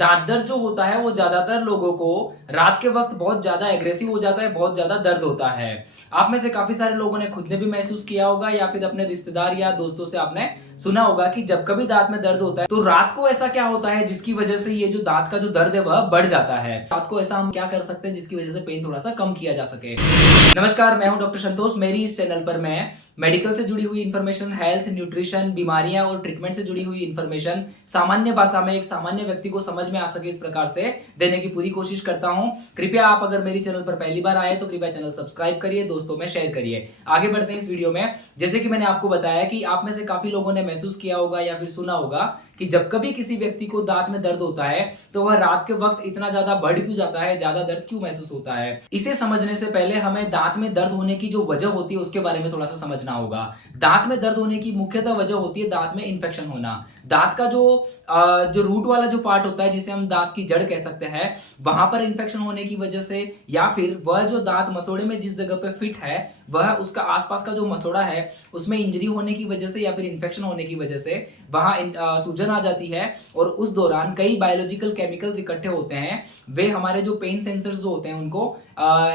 दांत दर्द जो होता है वो ज्यादातर लोगों को रात के वक्त बहुत ज्यादा एग्रेसिव हो जाता है, बहुत ज्यादा दर्द होता है। आप में से काफी सारे लोगों ने खुद ने भी महसूस किया होगा या फिर अपने रिश्तेदार या दोस्तों से आपने सुना होगा कि जब कभी दांत में दर्द होता है तो रात को ऐसा क्या होता है जिसकी वजह से ये जो दांत का जो दर्द है वह बढ़ जाता है। रात को ऐसा हम क्या कर सकते हैं जिसकी वजह से पेन थोड़ा सा कम किया जा सके। नमस्कार, मैं हूं डॉक्टर संतोष। मेरी इस चैनल पर मैं मेडिकल से जुड़ी हुई इन्फॉर्मेशन, हेल्थ, न्यूट्रिशन, बीमारियां और ट्रीटमेंट से जुड़ी हुई इन्फॉर्मेशन सामान्य भाषा में एक सामान्य व्यक्ति को समझ में आ सके इस प्रकार से देने की पूरी कोशिश करता हूं। कृपया आप अगर मेरी चैनल पर पहली बार आए तो कृपया चैनल सब्सक्राइब करिए, दोस्तों में शेयर करिए। आगे बढ़ते हैं इस वीडियो में। जैसे कि मैंने आपको बताया कि आप में से काफी लोगों ने महसूस किया होगा या फिर सुना होगा कि जब कभी किसी व्यक्ति को दांत में दर्द होता है तो वह रात के वक्त इतना ज्यादा बढ़ क्यों जाता है, ज्यादा दर्द क्यों महसूस होता है। इसे समझने से पहले हमें दांत में दर्द होने की जो वजह होती है उसके बारे में थोड़ा सा समझना होगा। दांत में दर्द होने की मुख्यतः वजह होती है दांत में इन्फेक्शन होना। दांत का जो रूट वाला जो पार्ट होता है जिसे हम दांत की जड़ कह सकते हैं, वहां पर इन्फेक्शन होने की वजह से या फिर वह जो दांत मसोड़े में जिस जगह पे फिट है वह उसका आसपास का जो मसोड़ा है उसमें इंजरी होने की वजह से या फिर इन्फेक्शन होने की वजह से वहां सूजन आ जाती है और उस दौरान कई बायोलॉजिकल केमिकल्स इकट्ठे होते हैं। वे हमारे जो पेन सेंसर्स जो होते हैं उनको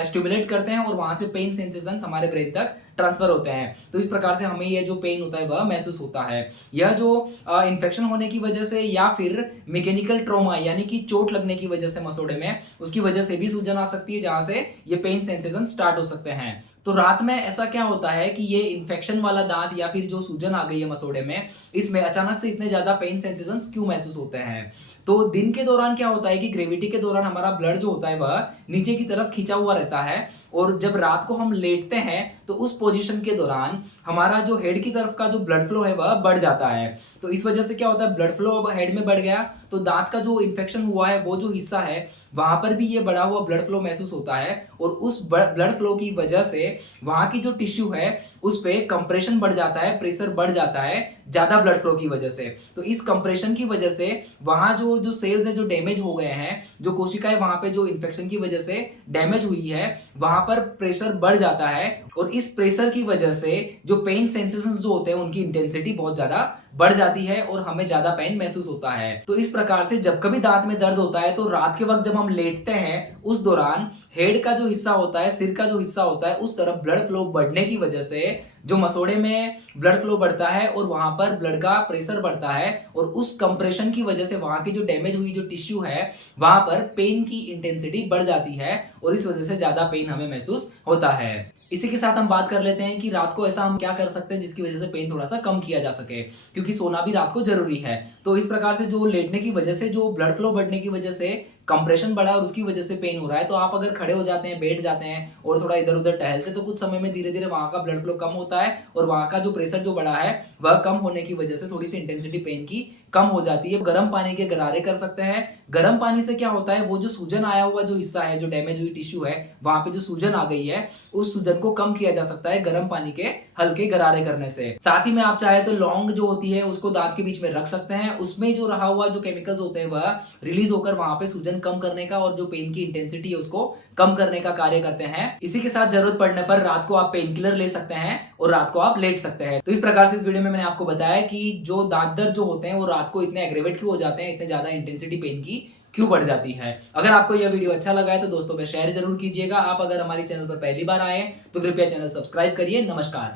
स्टिमुलेट करते हैं और वहां से पेन सेंसेशन हमारे ब्रेन तक ट्रांसफर होते हैं। तो इस प्रकार से हमें यह जो पेन होता है वह महसूस होता है। यह जो इन्फेक्शन होने की वजह से या फिर मैकेनिकल ट्रॉमा यानी कि चोट लगने की वजह से मसोड़े में, उसकी वजह से भी सूजन आ सकती है जहां से ये पेन सेंसेशन स्टार्ट हो सकते हैं। तो रात में ऐसा क्या होता है कि ये इन्फेक्शन वाला दांत या फिर जो सूजन आ गई है मसोड़े में, इसमें अचानक से इतने ज्यादा पेन सेंसेशंस क्यों महसूस होते हैं। तो दिन के दौरान क्या होता है कि ग्रेविटी के दौरान हमारा ब्लड जो होता है वह नीचे की तरफ खींचा हुआ रहता है और जब रात को हम लेटते हैं तो उस पोजीशन के दौरान हमारा जो हेड की तरफ का जो ब्लड फ्लो है वह बढ़ जाता है। तो इस वजह से क्या होता है, ब्लड फ्लो अब हेड में बढ़ गया तो दांत का जो इन्फेक्शन हुआ है वो जो हिस्सा है वहां पर भी ये बढ़ा हुआ ब्लड फ्लो महसूस होता है और उस ब्लड फ्लो की वजह से वहां की जो टिश्यू है उस पे कंप्रेशन बढ़ जाता है, प्रेशर बढ़ जाता है ज्यादा ब्लड फ्लो की वजह से। तो इस कंप्रेशन की वजह से वहां जो सेल्स है जो डैमेज हो गए हैं, जो कोशिकाएं वहां पे जो इन्फेक्शन की वजह से डैमेज हुई है वहां पर प्रेशर बढ़ जाता है और इस प्रेशर की वजह से जो पेन सेंसेशंस जो होते हैं उनकी इंटेंसिटी बहुत ज्यादा बढ़ जाती है और हमें ज्यादा पेन महसूस होता है। तो इस प्रकार से जब कभी दांत में दर्द होता है तो रात के वक्त जब हम लेटते हैं उस दौरान हेड का जो हिस्सा होता है, सिर का जो हिस्सा होता है, उस तरफ ब्लड फ्लो बढ़ने की वजह से जो मसोड़े में ब्लड फ्लो बढ़ता है और वहां पर ब्लड का प्रेशर बढ़ता है और उस कंप्रेशन की वजह से वहां की जो डैमेज हुई जो टिश्यू है वहां पर पेन की इंटेंसिटी बढ़ जाती है और इस वजह से ज्यादा पेन हमें महसूस होता है। इसी के साथ हम बात कर लेते हैं कि रात को ऐसा हम क्या कर सकते हैं जिसकी वजह से पेन थोड़ा सा कम किया जा सके, क्योंकि सोना भी रात को जरूरी है। तो इस प्रकार से जो लेटने की वजह से जो ब्लड फ्लो बढ़ने की वजह से कंप्रेशन बढ़ा और उसकी वजह से पेन हो रहा है, तो आप अगर खड़े हो जाते हैं, बैठ जाते हैं और थोड़ा इधर उधर टहलते तो कुछ समय में धीरे धीरे वहां का ब्लड फ्लो कम होता है और वहां का जो प्रेशर जो बढ़ा है वह कम होने की वजह से थोड़ी सी इंटेंसिटी पेन की कम हो जाती है। गर्म पानी के गरारे कर सकते हैं। गर्म पानी से क्या होता है, वो जो सूजन आया हुआ जो हिस्सा है, जो डैमेज हुई टिश्यू है, वहां पे जो सूजन आ गई है उस सूजन को कम किया जा सकता है गर्म पानी के हल्के गरारे करने से। साथ ही में आप चाहे तो लौंग जो होती है उसको दांत के बीच में रख सकते हैं। उसमें जो रहा हुआ जो केमिकल्स होते हैं वह रिलीज होकर वहां पे सूजन कम करने का और जो पेन की इंटेंसिटी है उसको कम करने का कार्य करते हैं। इसी के साथ जरूरत पड़ने पर रात को आप पेन किलर ले सकते हैं और रात को आप लेट सकते हैं। तो इस प्रकार से इस वीडियो में मैंने आपको बताया कि जो दांत दर्द जो होते हैं वो रात को इतने एग्रेवेट क्यों हो जाते हैं, इतने ज्यादा इंटेंसिटी पेन की क्यों बढ़ जाती है। अगर आपको यह वीडियो अच्छा लगा है तो दोस्तों में शेयर जरूर कीजिएगा। आप अगर हमारे चैनल पर पहली बार आए तो कृपया चैनल सब्सक्राइब करिए। नमस्कार।